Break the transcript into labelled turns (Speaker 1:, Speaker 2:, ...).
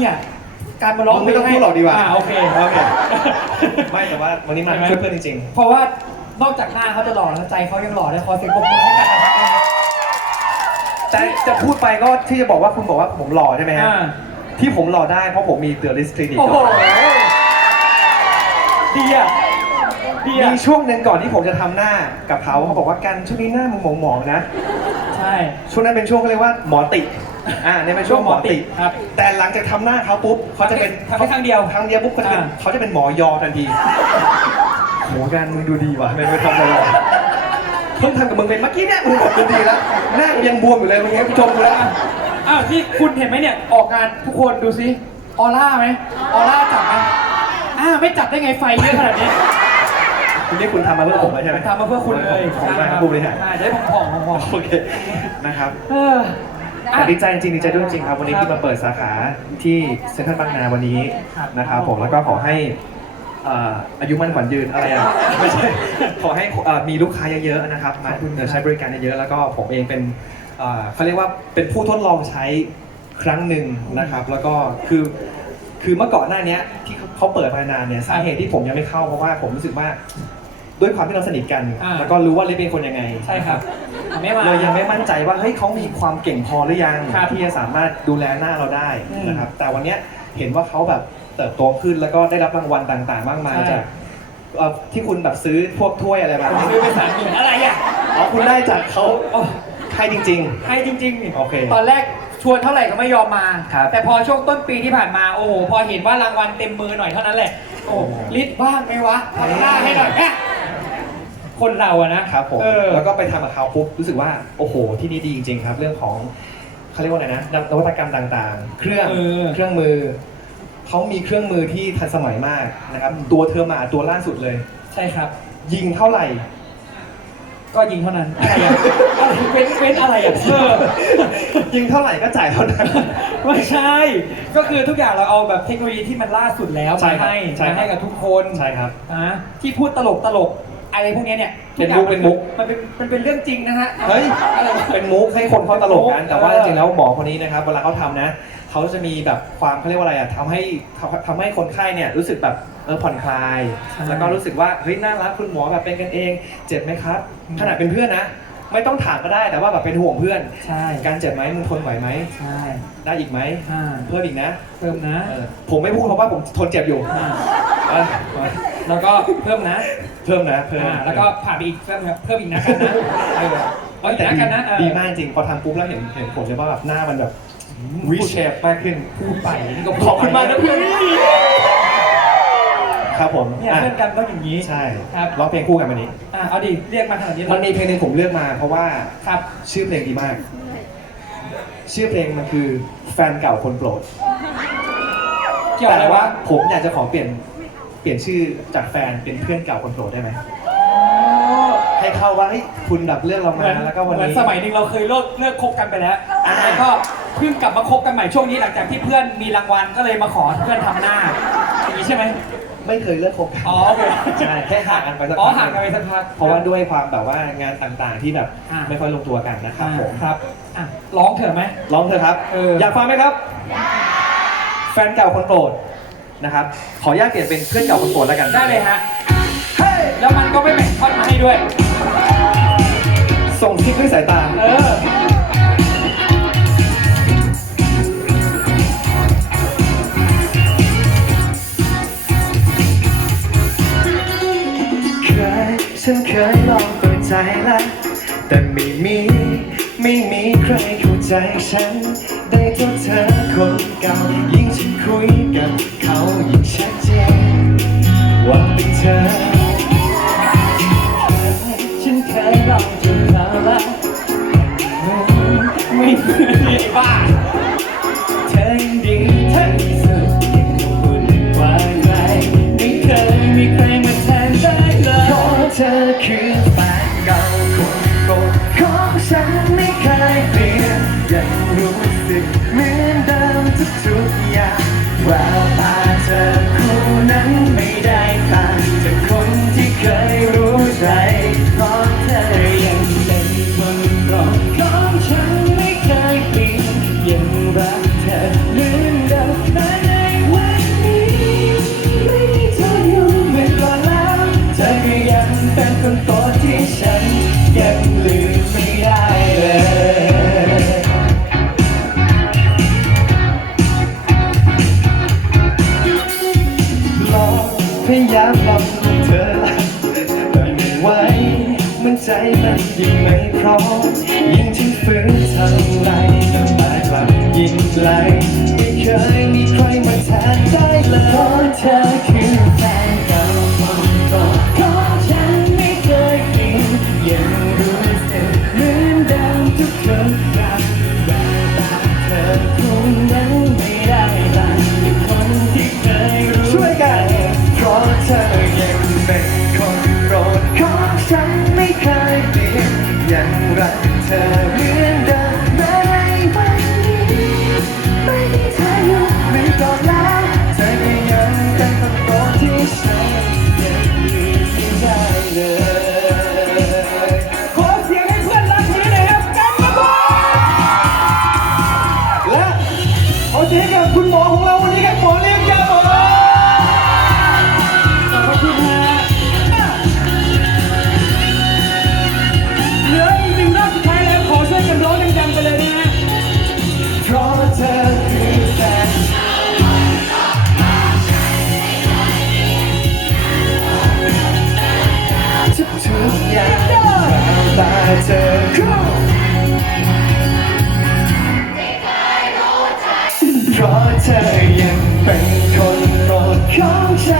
Speaker 1: เนี่ย การมาร้อง
Speaker 2: มึงไม่ต้องพูดหรอกดีกว่า
Speaker 1: อ่าโอเค
Speaker 2: โอเคไม่แต่ว่าวันนี้มาช่วยเพื่อนจริง
Speaker 1: เพราะว่านอกจากหน้าเขาจะหล่อแล้วใจเขายังหล่อเลยขอเสียงปรบมือให้กันนะครับ
Speaker 2: ๆแต่จะพูดไปก็ที่จะบอกว่าคุณบอกว่าผมหล่อใช่ไหมฮะ
Speaker 1: อ่า
Speaker 2: ที่ผมหล่อได้เพราะผมมีเดอะลิสคลินิก
Speaker 1: โอ้โหดีอะดีอะ
Speaker 2: มีช่วงหนึ่งก่อนที่ผมจะทำหน้ากับเขาเขาบอกว่ากันช่วงนี้หน้ามึงหมองๆนะ
Speaker 1: ใช่
Speaker 2: ช่วงนั้นเป็นช่วงเขาเรียกว่าหมอติ อ่าเนี่ยเป็นช่วงหมอติ
Speaker 1: ครับ
Speaker 2: แต่หลังจากทำหน้าเขาปุ๊บเขาจะเป็น
Speaker 1: ทำแค่ครั้งเดียว
Speaker 2: ครั้งเดียวปุ๊บเขาจะเป็น
Speaker 1: อ่า
Speaker 2: เขาจะเป็นหมอยอทันทีโหกันมึงดูดีว่ะไม่ไม่ทำอะไรหรอกเพิ่งทำกับมึงเป็นเมื่อกี้เนี่ยมึงบอกดูดีแล้วหน้ากูยังบวมอยู่เลยมึงให้ผู้ชมกูแล้ว
Speaker 1: อ้าวที่คุณเห็นไหมเนี่ยออกงานทุกคนดูซิออร่าไหมออร่าจับไหมอ่าไม่จับได้ไงไฟเยอะขนาดนี้
Speaker 2: คุณนี่คุณทำมาเพื่อผมแล้วใช่ไหม
Speaker 1: ทำมาเพื่อคุณเลย
Speaker 2: ขอบคุณมากครับผู้บริหาร
Speaker 1: ใช่จะได้ผ่องๆผ่อง
Speaker 2: โอเคนะครับ
Speaker 1: ๆเอออะ
Speaker 2: แต่ดีใจจริงๆดีใจด้วยจริงๆครับวันนี้
Speaker 1: ครับ
Speaker 2: ที่มาเปิดสาขาที่เซ็นทรัลบางนาวันนี้
Speaker 1: ครับ
Speaker 2: นะครับผมแล้วก็ขอให้เอ่ออายุมั่นขวัญยืนอะไรอะไม่ใช่ขอให้เอ่อมีลูกค้าเยอะๆนะครับมาใช้บริการเยอะๆแล้วก็ผมเองเป็นเอ่อเขาเรียกว่าเป็นผู้ทดลองใช้ครั้งหนึ่งนะครับ แล้วก็คือคือเมื่อก่อนหน้าเนี้ยที่เขาเปิดมานานเนี่ยสาเหตุที่ผมยังไม่เข้าเพราะว่าผมรู้สึกว่า ด้วยความที่เราสนิทกัน
Speaker 1: อ่า
Speaker 2: แล้วก็รู้ว่าเล็กเป็นคนยังไง
Speaker 1: ใช่ครับไม่มา
Speaker 2: เลยยังไม่มั่นใจว่าเฮ้ยเขามีความเก่งพอหรือยัง
Speaker 1: ครับ
Speaker 2: ที่จะสามารถดูแลหน้าเราได้
Speaker 1: อืม
Speaker 2: นะครับ แต่วันเนี้ยเห็นว่าเขาแบบเติบโตขึ้นแล้วก็ได้รับรางวัลต่างๆ มากมาย
Speaker 1: ใช่
Speaker 2: จากเอ่อที่คุณแบบซื้อพวกถ้วยอะไรแบบ
Speaker 1: ผม
Speaker 2: นี้
Speaker 1: ซื้อไปสามหมื่นอะไรอะ
Speaker 2: อ๋อคุณได้จากเขา
Speaker 1: โอ้
Speaker 2: ให้จริง
Speaker 1: ให้จริงๆนี่
Speaker 2: โอเค
Speaker 1: ตอนแรกชวนเท่าไหร่ก็ไม่ยอมมา
Speaker 2: ครับ
Speaker 1: แต่พอช่วงต้นปีที่ผ่านมาโอ้โหพอเห็นว่ารางวัลเต็มมือหน่อยเท่านั้นแหละ โอ้
Speaker 2: โอ้โห
Speaker 1: ลิศบ้างไหมวะทำหน้าให้หน่อยแอะ คนเราอะนะครับ
Speaker 2: ผม
Speaker 1: เออ
Speaker 2: แล้วก็ไปทำกับเขาปุ๊บรู้สึกว่าโอ้โห ที่นี่ดีจริงๆครับ เรื่องของเขาเรียกว่าอะไรนะนวัตกรรมต่างๆ เครื่อง
Speaker 1: เออ
Speaker 2: เครื่องมือเขามีเครื่องมือที่ทันสมัยมากนะครับ ตัวเทอร์มาตัวล่าสุดเลย
Speaker 1: ใช่ครับ
Speaker 2: ยิงเท่าไหร่
Speaker 1: ก็ยิงเท่านั้นอะไรอะอะไรเว้นเว้นอะไรอะเออ
Speaker 2: ยิงเท่าไหร่ก็จ่ายเท่านั้น
Speaker 1: ไม่ใช่ ก็คือทุกอย่างเราเอาแบบเทคโนโลยีที่มันล่าสุดแล้ว
Speaker 2: ใช่
Speaker 1: มา
Speaker 2: ครับ
Speaker 1: ให้
Speaker 2: ใช่ครับ
Speaker 1: มาให้กับทุกคน
Speaker 2: ใช่ครับ
Speaker 1: นะที่พูดตลกตลกอะไรพวกเนี้ยเนี่ย
Speaker 2: เป็นมุก
Speaker 1: ทุอย่า
Speaker 2: เป็นมุก
Speaker 1: มันเป็นมันเป็นเรื่องจริงนะฮะ
Speaker 2: เฮ้ย
Speaker 1: อะไรวะ
Speaker 2: เป็นมุกให้คนเขาตลกกัน
Speaker 1: มุก
Speaker 2: แต่ว่า
Speaker 1: เอ
Speaker 2: จ
Speaker 1: อ
Speaker 2: ริงๆแล้วหมอคนนี้นะครับ เวลาเขาทำนะ เขาจะมีแบบความเขาเรียกว่าอะไรอะทำให้ทำให้คนไข้เนี่ยรู้สึกแบบเออผ่อนคลาย แล้วก็รู้สึกว่าเฮ้ยน่ารักคุณหมอแบบเป็นกันเองเจ็บไหมครับ ขนาดเป็นเพื่อนนะ ไม่ต้องถามก็ได้แต่ว่าแบบเป็นห่วงเพื่อน
Speaker 1: ใช่
Speaker 2: การเจ็บไหมมึงทนไหวไหม
Speaker 1: ใช่
Speaker 2: ได้อีกไหม
Speaker 1: อ่า
Speaker 2: เพิ่มอีกนะ
Speaker 1: เพิ่มนะ
Speaker 2: เออผมไม่พูดเพราะว่าผมทนเจ็บอยู่
Speaker 1: อ่า
Speaker 2: เออ
Speaker 1: แล้วก็เพิ่มนะ
Speaker 2: เพิ่มนะเพิ่ม
Speaker 1: อ่าแล้วก็ผ่าไปอีกเพิ่มเพิ่มอีกนะกันนะเออเอาอีก
Speaker 2: แต่
Speaker 1: นะ
Speaker 2: ดี
Speaker 1: กันนะเออ
Speaker 2: ดีมากจริงพอทำปุ๊บแล้วเห็นเห็นผลเลยว่าแบบหน้ามันแบบวิเชฟมากขึ้น
Speaker 1: พูดไปนี่ก็พูด
Speaker 2: ขอบคุณมากนะเพื่อน ครับผม
Speaker 1: เนี่ย
Speaker 2: อะ
Speaker 1: เพื่อนกันต้องอย่างนี้
Speaker 2: ใช่
Speaker 1: ครับ
Speaker 2: ร้องเพลงคู่กันวันนี้
Speaker 1: อ่าเอาดิเรียกมาขนาดนี้
Speaker 2: มันมีเพลงหนึงผมเลือกมา เพราะว่า
Speaker 1: ครับ
Speaker 2: ชื่อเพลงดีมาก ชื่อเพลงมันคือแฟนเก่าคนโปรด
Speaker 1: เกี่ยวอะไร
Speaker 2: แต่
Speaker 1: วะ
Speaker 2: ผมอยากจะขอเปลี่ยนเปลี่ยนชื่อจากแฟนเป็นเพื่อนเก่าคนโปรดได้ไหมให้เข้าว่าเฮ้ยคุณแบบเลือกเรา
Speaker 1: เห
Speaker 2: มา
Speaker 1: มือน
Speaker 2: แล้วก็วัน
Speaker 1: เหมือน
Speaker 2: นี้
Speaker 1: สมัยหนึ่งเราเคยเลิกเลิกคบกันไปแล้ว
Speaker 2: อ่า
Speaker 1: แล้วก็เพิ่งกลับมาคบกันใหม่ช่วงนี้หลังจากที่เพื่อนมีรางวัลก็เลยมาขอเพื่อนทำหน้าอย่างนี้ใช่ไหม
Speaker 2: ไม่เคยเลิกคบกัน
Speaker 1: อ๋อโอเค
Speaker 2: ใช่แค่ห่างกันไปสัก
Speaker 1: อ๋อ
Speaker 2: พัก
Speaker 1: ห่างกันไปสักพัก
Speaker 2: เพราะว่าด้วยความแบบว่างานต่างๆที่แบบ
Speaker 1: อ่า
Speaker 2: ไม่ค่อยลงตัวกันนะครับผม
Speaker 1: ครับอะร้องเถอะไหม
Speaker 2: ร้องเถอะครับ
Speaker 1: เอออ
Speaker 2: อยากฟังไหมครับ แฟนเก่าคนโปรดนะครับ ขออนุญาตเปลี่ยนเป็นเพื่อนเก่าคนโปรดแล้วกัน
Speaker 1: ได้เลยฮะ
Speaker 2: เฮ้ย
Speaker 1: แล้วมันก็ไม่แบ่งท่อนมาให้ด้วย
Speaker 2: ส่งซิกด้วยสายตา
Speaker 1: เออ
Speaker 2: ฉันเคยลองเปิดใจแล้ว แต่ไม่มี ไม่มีใครเข้าใจฉัน ได้เท่าเธอคนเก่า ยิ่งฉันคุยกับเขายิ่งชัดเจนว่าเป็นเธอ ที่
Speaker 1: ฉันยังลืมไม่
Speaker 2: ได้เลยลองพยายามหลอกเธอแต่ไม่ไหวมันใจมันยิ่งไม่พร้อมยิ่งที่ฝืนทาไรน้ากลับยิ่งไห เธอยังเป็นคนโปรดของฉัน